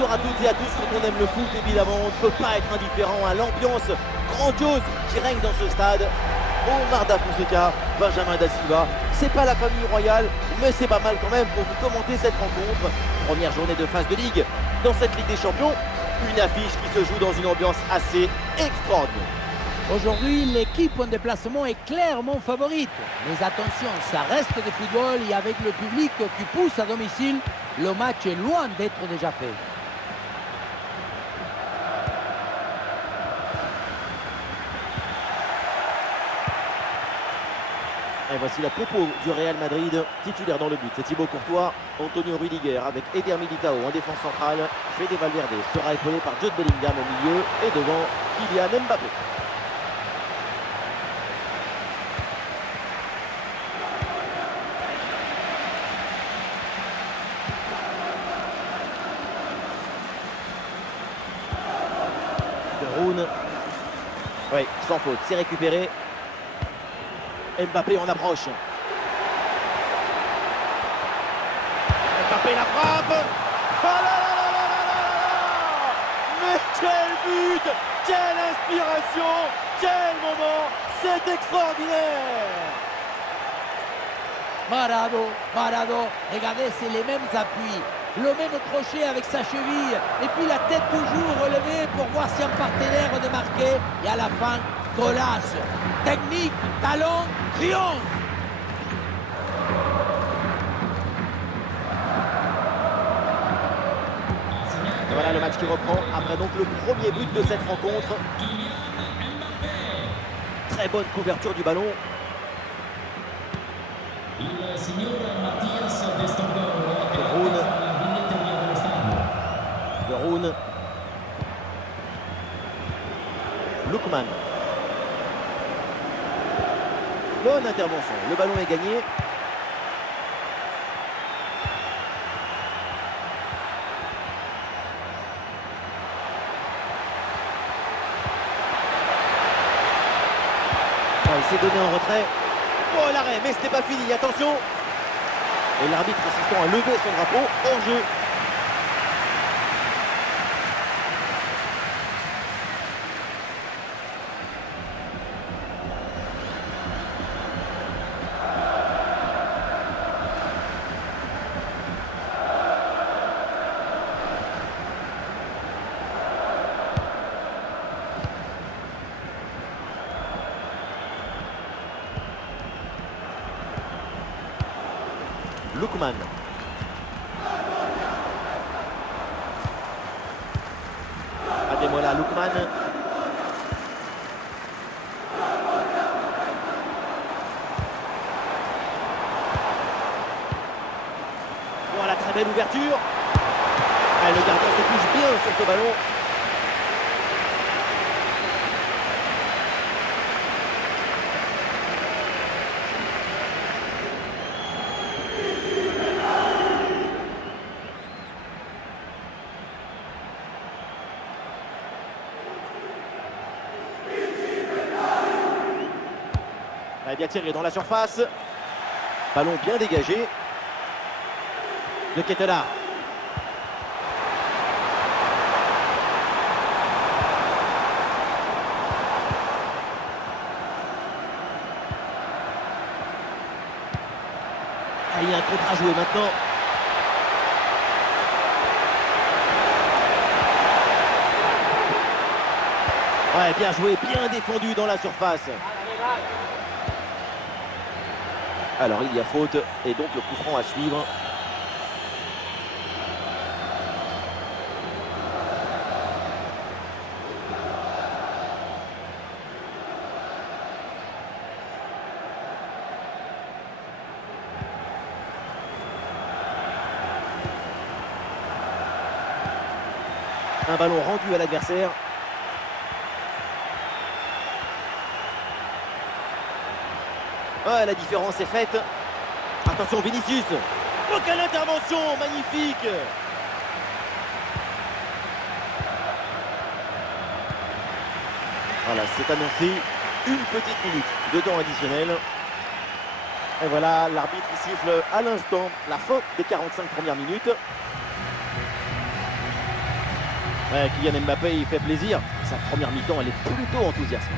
Bonsoir à toutes et à tous. Quand on aime le foot, évidemment, on ne peut pas être indifférent à l'ambiance grandiose qui règne dans ce stade. Omar Da Fonseca, Benjamin Da Silva, c'est pas la famille royale, mais c'est pas mal quand même pour vous commenter cette rencontre. Première journée de phase de Ligue dans cette Ligue des Champions. Une affiche qui se joue dans une ambiance assez extraordinaire. Aujourd'hui, l'équipe en déplacement est clairement favorite. Mais attention, ça reste du football et avec le public qui pousse à domicile, le match est loin d'être déjà fait. Et voici la compo du Real Madrid, titulaire dans le but. C'est Thibaut Courtois, Antonio Rudiger avec Eder Militao en défense centrale. Fede Valverde sera épaulé par Jude Bellingham au milieu et devant Kylian Mbappé. De Roon. Oui, sans faute, c'est récupéré. Mbappé en approche. Mbappé la frappe. Oh là là là là là là. Mais quel but, quelle inspiration, quel moment, c'est extraordinaire. Marado, regardez, c'est les mêmes appuis, le même crochet avec sa cheville, et puis la tête toujours relevée pour voir si un partenaire de marquer, et à la fin, golasso, technique, talent, triomphe. Et voilà le match qui reprend après donc le premier but de cette rencontre. Très bonne couverture du ballon. De Roon. Lookman. Bonne intervention, le ballon est gagné. Il s'est donné en retrait. Oh l'arrêt, mais ce n'est pas fini, attention. Et l'arbitre assistant a levé son drapeau en jeu. Lookman. Ademola Lookman. Voilà, très belle ouverture. Ah, le gardien se touche bien sur ce ballon. Bien tiré dans la surface. Ballon bien dégagé. De Ketelaere. Ah, il y a un contre à jouer maintenant. Ouais, bien joué, bien défendu dans la surface. Alors il y a faute et donc le coup franc à suivre. Un ballon rendu à l'adversaire. Ah, la différence est faite. Attention Vinicius. Oh, quelle intervention, magnifique. Voilà, c'est annoncé. Une petite minute de temps additionnel. Et voilà, l'arbitre siffle à l'instant la fin des 45 premières minutes. Ouais, Kylian Mbappé, il fait plaisir. Sa première mi-temps, elle est plutôt enthousiasmante.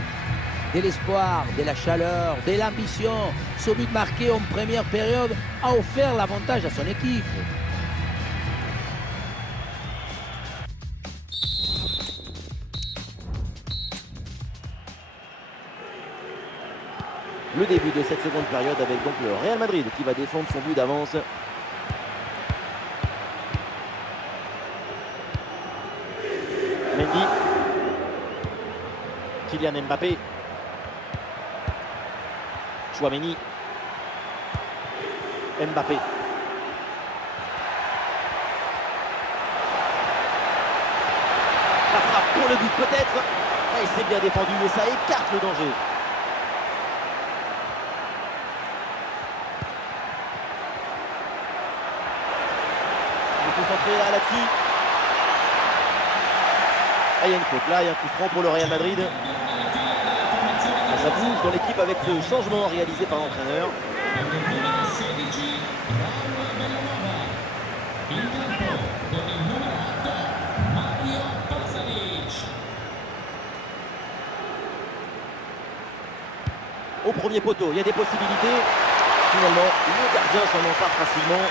De l'espoir, de la chaleur, de l'ambition. Son but marqué en première période a offert l'avantage à son équipe. Le début de cette seconde période avec donc le Real Madrid qui va défendre son but d'avance. Mendy. Kylian Mbappé. Chouameni. Mbappé. La frappe pour le but peut-être. Et c'est bien défendu et ça écarte le danger. Il est concentré là-dessus. Ah, il y a une faute là, il y a un coup franc pour le Real Madrid. Ça bouge dans l'équipe avec ce changement réalisé par l'entraîneur. Au premier poteau, il y a des possibilités. Finalement, le gardien s'en empare facilement.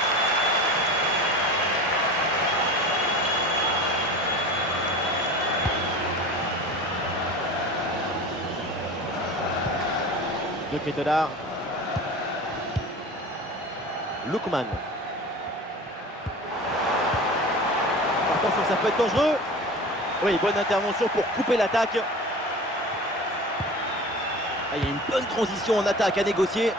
De Ketelaar. Lookman. Attention, ça peut être dangereux. Oui, bonne intervention pour couper l'attaque. Ah, il y a une bonne transition en attaque à négocier.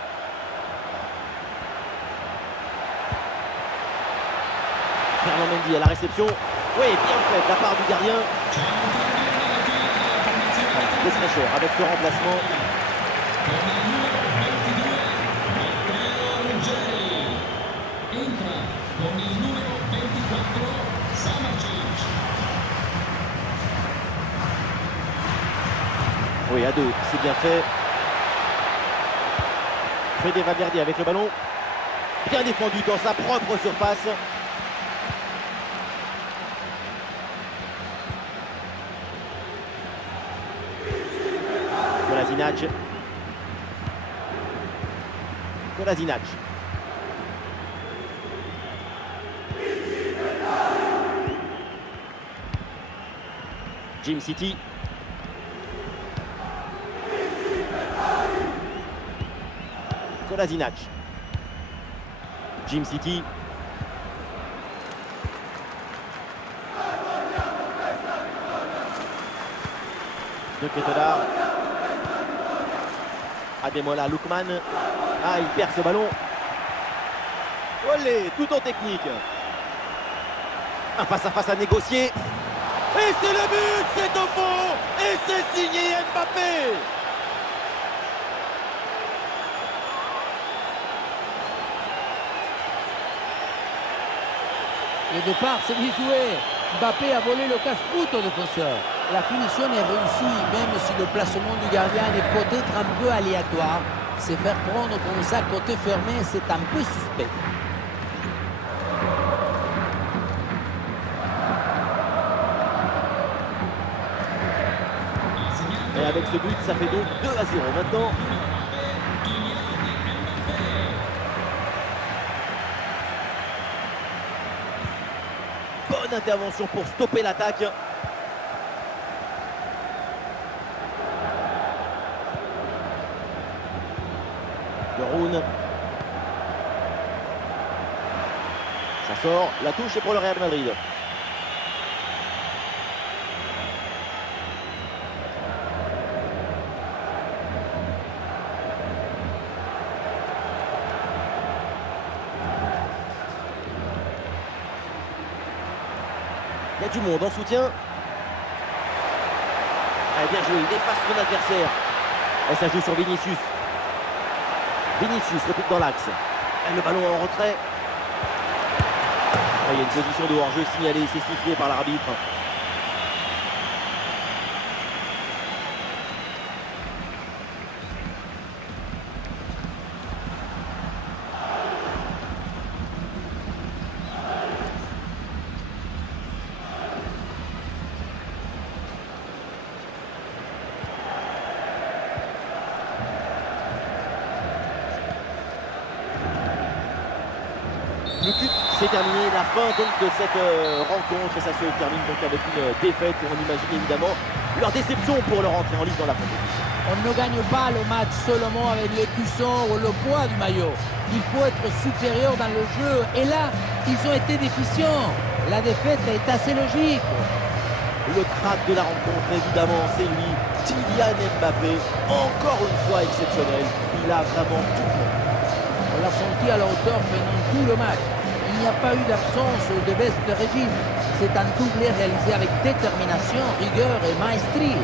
Fernand Mendy à la réception. Oui, bien fait de la part du gardien. Le fraîcheur avec ce remplacement. Oui, à deux, c'est bien fait. Fede Valverde avec le ballon. Bien défendu dans sa propre surface. Kolasinac. Kolasinac. Jim City. Kolasinac. Jim City. De Ketelaar. Ademola Lookman. Ah, il perd ce ballon. Olé, tout en technique. Un face-à-face à négocier. Et c'est le but, c'est au fond. Et c'est signé Mbappé. Le départ, c'est bien joué. Mbappé a volé le casse-croûte au défenseur. La finition est réussie, même si le placement du gardien est peut-être un peu aléatoire. Se faire prendre comme ça côté fermé, c'est un peu suspect. Et avec ce but, ça fait donc 2-0 maintenant. Bonne intervention pour stopper l'attaque. De Roon. Ça sort. La touche est pour le Real Madrid. Il y a du monde en soutien. Allez, bien joué, il efface son adversaire. Et ça joue sur Vinicius. Vinicius repique dans l'axe. Et le ballon en retrait. Il y a une position de hors-jeu signalée, c'est sifflé par l'arbitre. Le but, c'est terminé, la fin donc de cette rencontre, et ça se termine donc avec une défaite. On imagine évidemment leur déception pour leur entrée en lice dans la compétition. On ne gagne pas le match seulement avec les cuissons ou le poids du maillot. Il faut être supérieur dans le jeu. Et là, ils ont été déficients. La défaite est assez logique. Le crack de la rencontre, évidemment, c'est lui, Kylian Mbappé. Encore une fois exceptionnel. Il a vraiment tout fait. On l'a senti à la hauteur pendant tout le match. Il n'y a pas eu d'absence ou de baisse de régime. C'est un doublé réalisé avec détermination, rigueur et maestrie.